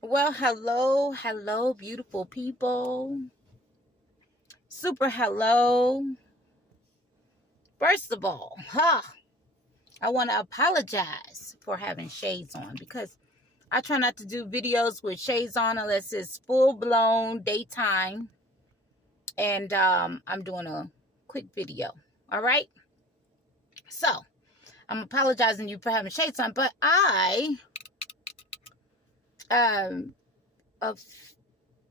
Well, hello, beautiful people. Super hello. First of all, I want to apologize for having shades on because I try not to do videos with shades on unless it's full blown daytime. And I'm doing a quick video. All right. So I'm apologizing to you for having shades on, but um, of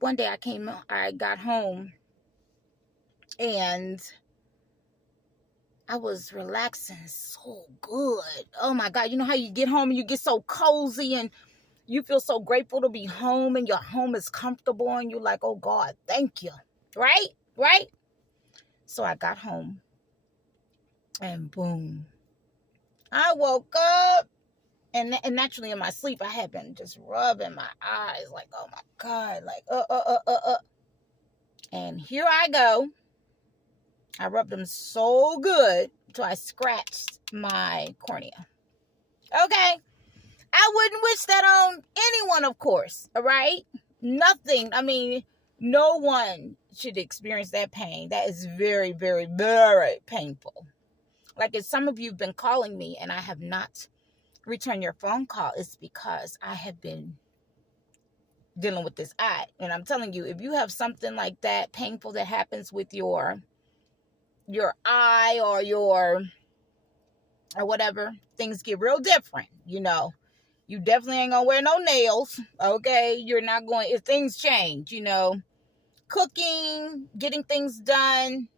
one day I got home and I was relaxing so good. Oh my God. You know how you get home and you get so cozy and you feel so grateful to be home and your home is comfortable and you're like, oh God, thank you. Right? Right? So I got home and boom, I woke up and naturally in my sleep, I had been just rubbing my eyes like, oh my God, like, And here I go. I rubbed them so good till I scratched my cornea. Okay. I wouldn't wish that on anyone, of course. All right. Nothing. I mean, no one should experience that pain. That is very, very, very painful. Like if some of you have been calling me and I have not returned your phone call, it's because I have been dealing with this eye. And I'm telling you, if you have something like that painful that happens with your eye or whatever, things get real different, You definitely ain't gonna wear no nails, okay? You're not going, if things change, cooking, getting things done,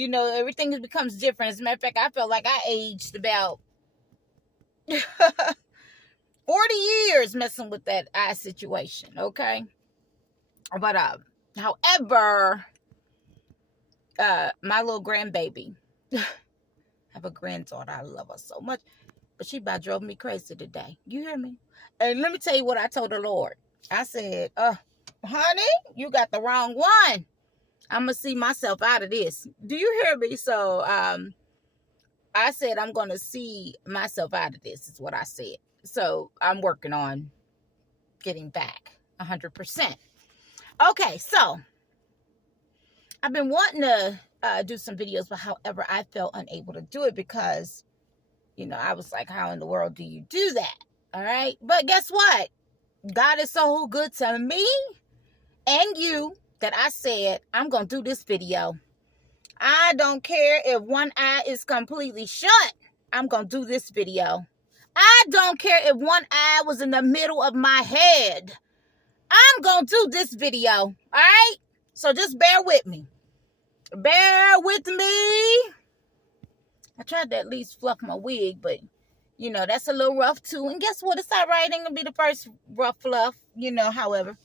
everything becomes different. As a matter of fact, I felt like I aged about 40 years messing with that eye situation, okay? But, however, my little grandbaby, I have a granddaughter, I love her so much, but she about drove me crazy today. You hear me? And let me tell you what I told the Lord. I said, honey, you got the wrong one. I'm going to see myself out of this. Do you hear me? So I said, I'm going to see myself out of this is what I said. So I'm working on getting back 100%. Okay, so I've been wanting to do some videos, but however, I felt unable to do it because, I was like, how in the world do you do that? All right. But guess what? God is so good to me and you that I said, I'm going to do this video. I don't care if one eye is completely shut. I'm going to do this video. I don't care if one eye was in the middle of my head. I'm going to do this video. All right? So just bear with me. Bear with me. I tried to at least fluff my wig, but, that's a little rough too. And guess what? It's all right. It ain't going to be the first rough fluff, however.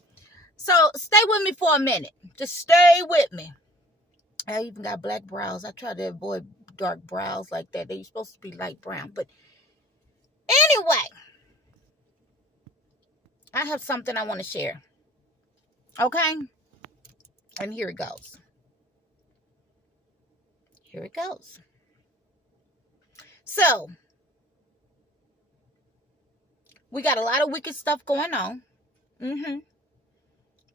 So stay with me for a minute. Just stay with me. I even got black brows. I try to avoid dark brows like that. They're supposed to be light brown. But anyway, I have something I want to share. Okay? And here it goes. Here it goes. So, we got a lot of wicked stuff going on.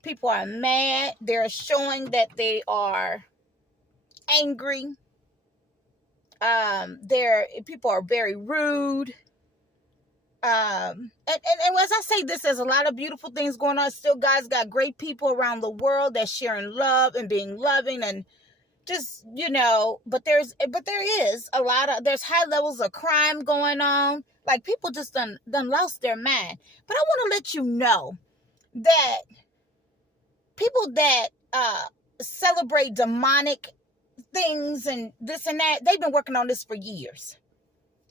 People are mad. They're showing that they are angry. People are very rude. And as I say this, there's a lot of beautiful things going on. Still, God's got great people around the world that's sharing love and being loving and just, but there is there's high levels of crime going on. Like people just done lost their mind. But I want to let you know that people that celebrate demonic things and this and that, they've been working on this for years.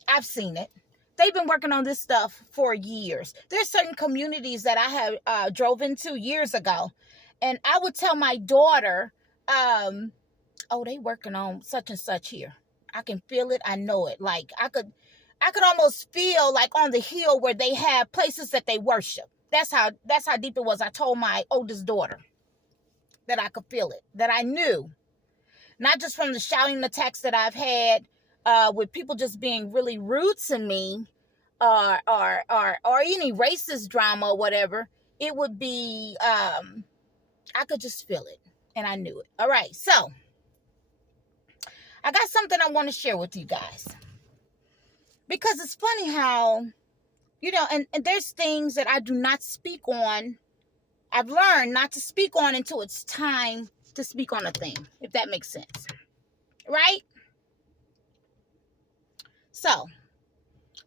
I've seen it. They've been working on this stuff for years. There's certain communities that I have drove into years ago, and I would tell my daughter, oh, they working on such and such here. I can feel it. I know it. Like I could almost feel like on the hill where they have places that they worship. That's how deep it was. I told my oldest daughter that I could feel it, that I knew, not just from the shouting attacks that I've had with people just being really rude to me, or any racist drama or whatever, it would be I could just feel it, and I knew it. All right, so I got something I want to share with you guys, because it's funny how, and there's things that I do not speak on. I've learned not to speak on until it's time to speak on a thing, if that makes sense. Right? So,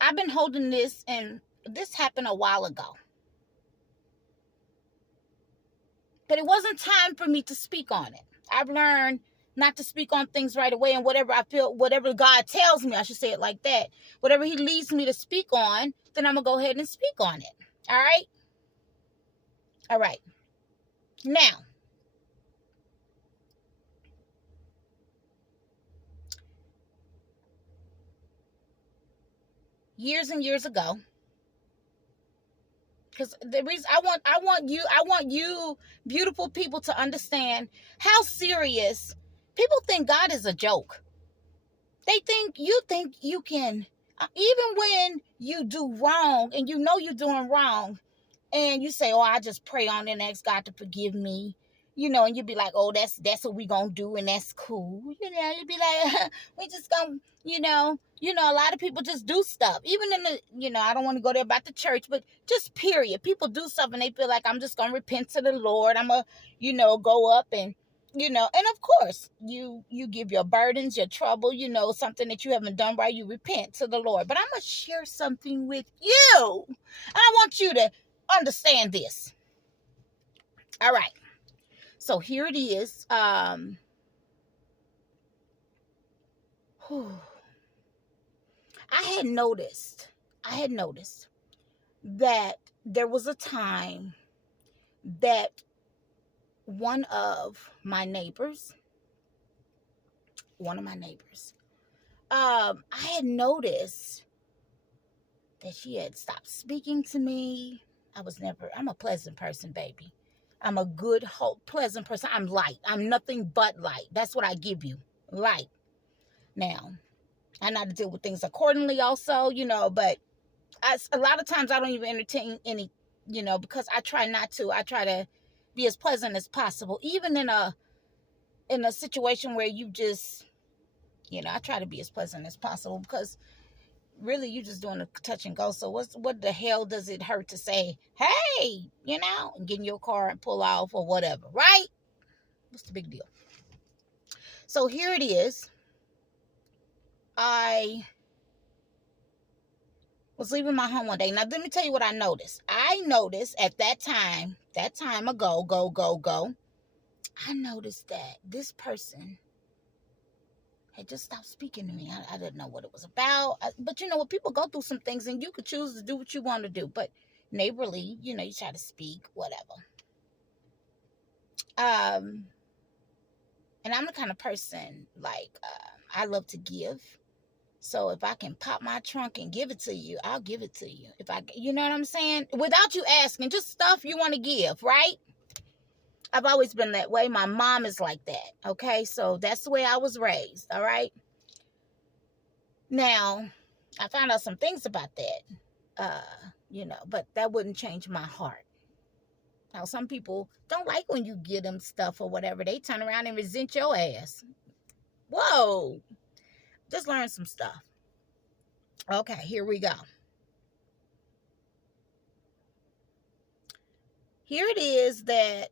I've been holding this, and this happened a while ago. But it wasn't time for me to speak on it. I've learned not to speak on things right away, and whatever I feel, whatever God tells me, I should say it like that. Whatever he leads me to speak on, then I'm going to go ahead and speak on it. All right? All right. Now, years and years ago, because the reason I want you beautiful people to understand how serious people think God is a joke. You think you can, even when you do wrong and you know you're doing wrong, and you say, oh, I just pray on it and ask God to forgive me, and you'd be like, oh, that's what we gonna do, and that's cool. You'd be like, we just gonna, a lot of people just do stuff. Even in the, I don't want to go there about the church, but just period. People do stuff and they feel like, I'm just gonna repent to the Lord. I'm gonna, go up and, and of course you give your burdens, your trouble, something that you haven't done right, you repent to the Lord. But I'm gonna share something with you, and I want you to understand this. All right, so here it is. I had noticed that there was a time that one of my neighbors, I had noticed that she had stopped speaking to me. I'm a pleasant person, baby. I'm a good, pleasant person. I'm light. I'm nothing but light. That's what I give you, light. Now, I know how to deal with things accordingly also, but a lot of times I don't even entertain any, because I try not to. I try to be as pleasant as possible, even in a situation where you just, I try to be as pleasant as possible, because really you just doing a touch and go. So what the hell does it hurt to say, hey, and get in your car and pull off or whatever, right? What's the big deal? So here it is. I was leaving my home one day. Now, let me tell you what I noticed. I noticed at that time ago, I noticed that this person had just stopped speaking to me. I didn't know what it was about. But what, people go through some things and you could choose to do what you want to do. But neighborly, you try to speak, whatever. And I'm the kind of person, like, I love to give. So if I can pop my trunk and give it to you, I'll give it to you. You know what I'm saying? Without you asking, just stuff you want to give, right? I've always been that way. My mom is like that, okay? So that's the way I was raised, all right? Now, I found out some things about that, but that wouldn't change my heart. Now, some people don't like when you give them stuff or whatever. They turn around and resent your ass. Whoa. Just learn some stuff. Okay, here we go. Here it is that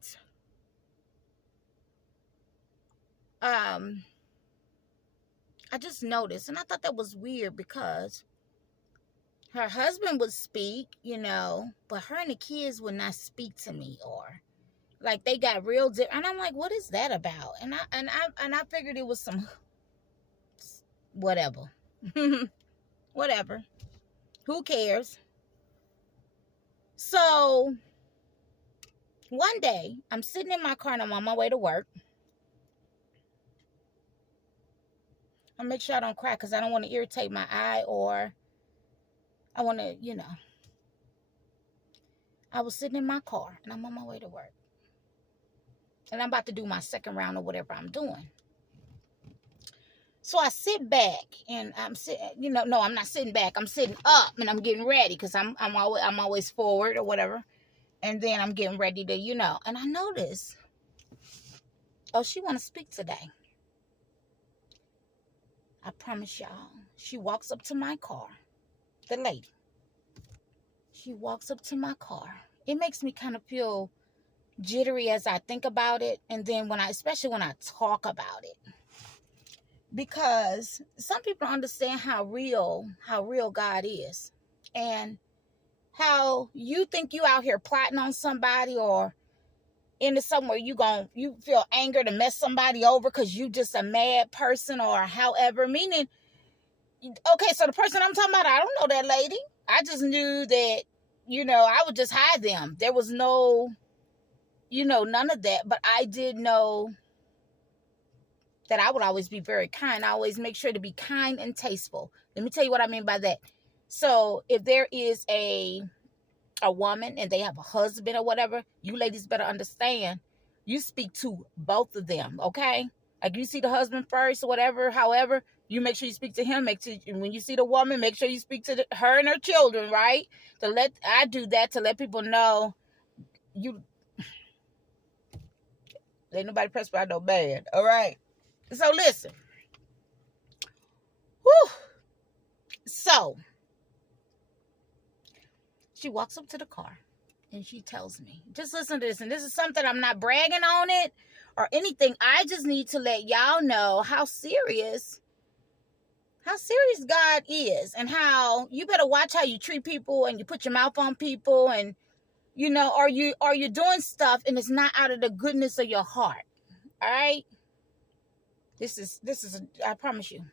I just noticed, and I thought that was weird, because her husband would speak, but her and the kids would not speak to me, or like they got real different. And I'm like, what is that about? And I figured it was some whatever. Whatever. Who cares? So one day I'm sitting in my car and I'm on my way to work. I'll make sure I don't cry, because I don't want to irritate my eye, or I want to, I was sitting in my car and I'm on my way to work. And I'm about to do my second round of whatever I'm doing. So I sit back and I'm sitting, no, I'm not sitting back. I'm sitting up and I'm getting ready because I'm always forward or whatever. And then I'm getting ready to, and I notice, oh, she want to speak today. I promise y'all. She walks up to my car. The lady. She walks up to my car. It makes me kind of feel jittery as I think about it. And then especially when I talk about it. Because some people don't understand how real God is. And how you think you out here plotting on somebody or into somewhere you feel anger to mess somebody over because you just a mad person or however. Meaning, okay, so the person I'm talking about, I don't know that lady. I just knew that, I would just hide them. There was no, none of that. But I did know that I would always be very kind. I always make sure to be kind and tasteful. Let me tell you what I mean by that. So if there is a woman and they have a husband or whatever, you ladies better understand. You speak to both of them, okay? Like you see the husband first or whatever, however, you make sure you speak to him. When you see the woman, make sure you speak to her and her children, right? I do that to let people know you ain't nobody pressed by no bad, all right? So listen. Whew. So she walks up to the car and she tells me, just listen to this. And this is something, I'm not bragging on it or anything. I just need to let y'all know how serious God is and how you better watch how you treat people and you put your mouth on people and, are you doing stuff and it's not out of the goodness of your heart. All right. I promise you.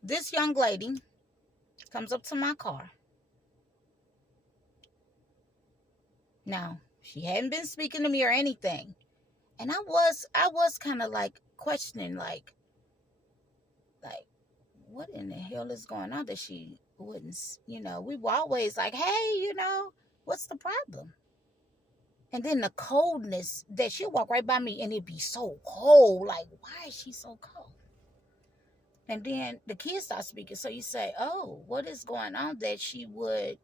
This young lady comes up to my car. Now, she hadn't been speaking to me or anything. And I was kind of like questioning, like, what in the hell is going on that she wouldn't, we were always like, hey, what's the problem? And then the coldness that she'll walk right by me and it'd be so cold. Like, why is she so cold? And then the kids start speaking. So you say, oh, what is going on that she would